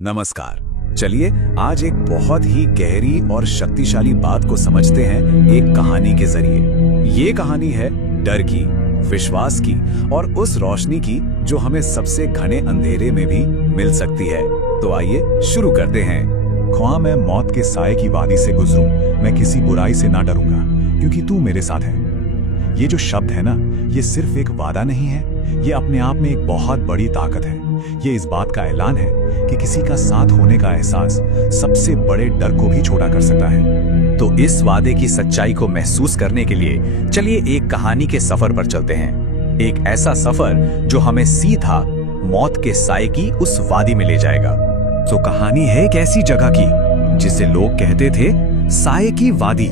नमस्कार। चलिए आज एक बहुत ही गहरी और शक्तिशाली बात को समझते हैं एक कहानी के जरिए। ये कहानी है डर की, विश्वास की और उस रोशनी की जो हमें सबसे घने अंधेरे में भी मिल सकती है। तो आइए शुरू करते हैं। ख्वां मैं मौत के साए की वादी से गुजरूं, मैं किसी बुराई से ना डरूंगा क्योंकि तू मेरे साथ है। ये जो शब्द है ना, ये सिर्फ एक वादा नहीं है, ये अपने आप में एक बहुत बड़ी ताकत है। ये इस बात का ऐलान है कि किसी का साथ होने का एहसास सबसे बड़े डर को भी छोटा कर सकता है। तो इस वादे की सच्चाई को महसूस करने के लिए चलिए एक कहानी के सफर पर चलते हैं। एक ऐसा सफर जो हमें सीधा मौत के साए की उस वादी में ले जाएगा। तो कहानी है एक ऐसी जगह की जिसे लोग कहते थे साए की वादी।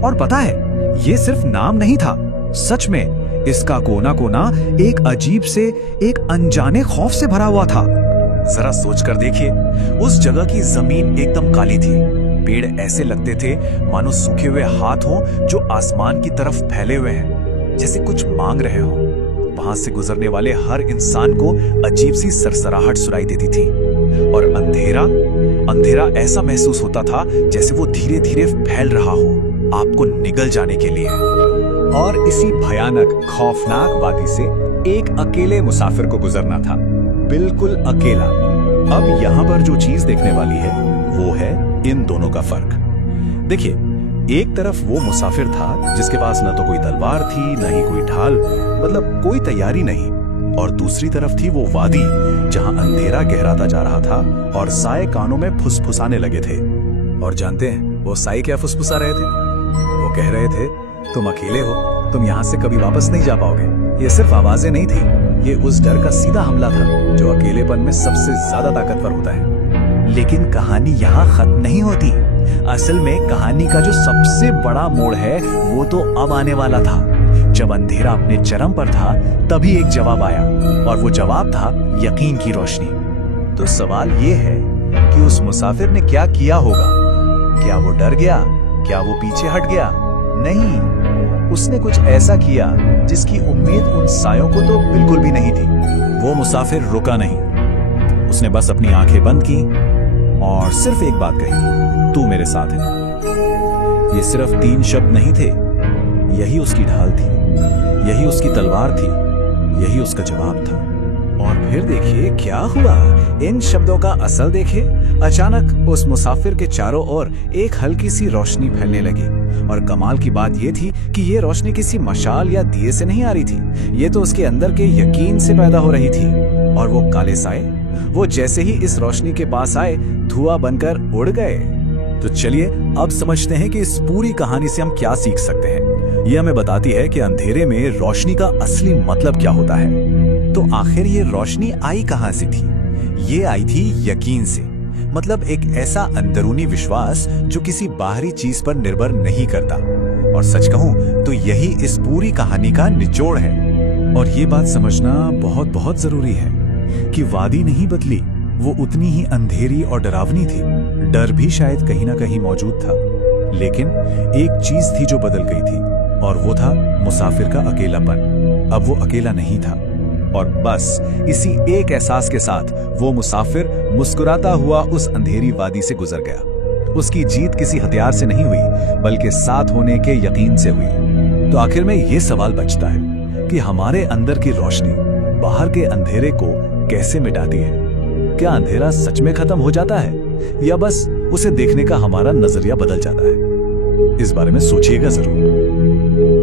और पता है, ये सिर्फ नाम नहीं था, सच में इसका कोना कोना एक अजीब से, एक अनजाने खौफ से भरा हुआ था। जरा सोच कर देखिए, उस जगह की जमीन एकदम काली थी। पेड़ ऐसे लगते थे मानो सूखे हुए हाथ हों जो आसमान की तरफ फैले हुए हैं, जैसे कुछ मांग रहे हो। वहां से गुजरने वाले हर इंसान को अजीब सी सरसराहट सुनाई देती थी। और अंधेरा ऐसा महसूस होता था जैसे वो धीरे धीरे फैल रहा हो, आपको निगल जाने के लिए। और इसी भयानक खौफनाक वादी से एक अकेले मुसाफिर को गुजरना था, बिल्कुल अकेला। अब यहाँ पर जो चीज देखने वाली है वो है इन दोनों का फर्क। देखिए, एक तरफ वो मुसाफिर था जिसके पास न तो कोई तलवार थी, न ही कोई ढाल, मतलब कोई तैयारी नहीं। और दूसरी तरफ थी वो वादी जहां अंधेरा गहराता जा रहा था और साए कानों में फुसफुसाने लगे थे। और जानते हैं वो साए क्या फुसफुसा रहे थे? वो कह रहे थे, तुम अकेले हो, तुम यहाँ से कभी वापस नहीं जा पाओगे। ये सिर्फ आवाजें नहीं थी, ये उस डर का सीधा हमला था जो अकेलेपन में सबसे ज्यादा ताकतवर होता है। लेकिन कहानी यहाँ खत्म नहीं होती। असल में कहानी का जो सबसे बड़ा मोड़ है वो तो अब आने वाला था। जब अंधेरा अपने चरम पर था, तभी एक जवाब आया, और वो जवाब था यकीन की रोशनी। तो सवाल ये है कि उस मुसाफिर ने क्या किया होगा? क्या वो डर गया? क्या वो पीछे हट गया? नहीं, उसने कुछ ऐसा किया जिसकी उम्मीद उन सायों को तो बिल्कुल भी नहीं थी। वो मुसाफिर रुका नहीं, उसने बस अपनी आंखें बंद की और सिर्फ एक बात कही, तू मेरे साथ है। ये सिर्फ 3 शब्द नहीं थे, यही उसकी ढाल थी, यही उसकी तलवार थी, यही उसका जवाब था। और फिर देखिए क्या हुआ। इन शब्दों का असर देखिए। अचानक उस मुसाफिर के चारों ओर एक हल्की सी रोशनी फैलने लगी। और कमाल की बात यह थी कि ये रोशनी किसी मशाल या दिए से नहीं आ रही थी, ये तो उसके अंदर के यकीन से पैदा हो रही थी। और वो काले साए, वो जैसे ही इस रोशनी के पास आए, धुआं बनकर उड़ गए। तो चलिए अब समझते हैं कि इस पूरी कहानी से हम क्या सीख सकते हैं। ये हमें बताती है कि अंधेरे में रोशनी का असली मतलब क्या होता है। तो आखिर ये रोशनी आई कहां से थी? ये आई थी यकीन से, मतलब एक ऐसा अंदरूनी विश्वास जो किसी बाहरी चीज पर निर्भर नहीं करता। और सच कहूं तो यही इस पूरी कहानी का निचोड़ है। और ये बात समझना बहुत बहुत जरूरी है कि वादी नहीं बदली, वो उतनी ही अंधेरी और डरावनी थी। डर भी शायद कहीं ना कहीं मौजूद था, लेकिन एक चीज थी जो बदल गई थी, और वो था मुसाफिर का अकेलापन। अब वो अकेला नहीं था। और बस इसी एक एहसास के साथ वो मुसाफिर मुस्कुराता हुआ उस अंधेरी वादी से गुजर गया। उसकी जीत किसी हथियार से नहीं हुई, बल्कि साथ होने के यकीन से हुई। तो आखिर में ये सवाल बचता है कि हमारे अंदर की रोशनी बाहर के अंधेरे को कैसे मिटाती है? क्या अंधेरा सच में खत्म हो जाता है, या बस उसे देखने का हमारा नजरिया बदल जाता है? इस बारे में सोचिएगा जरूर।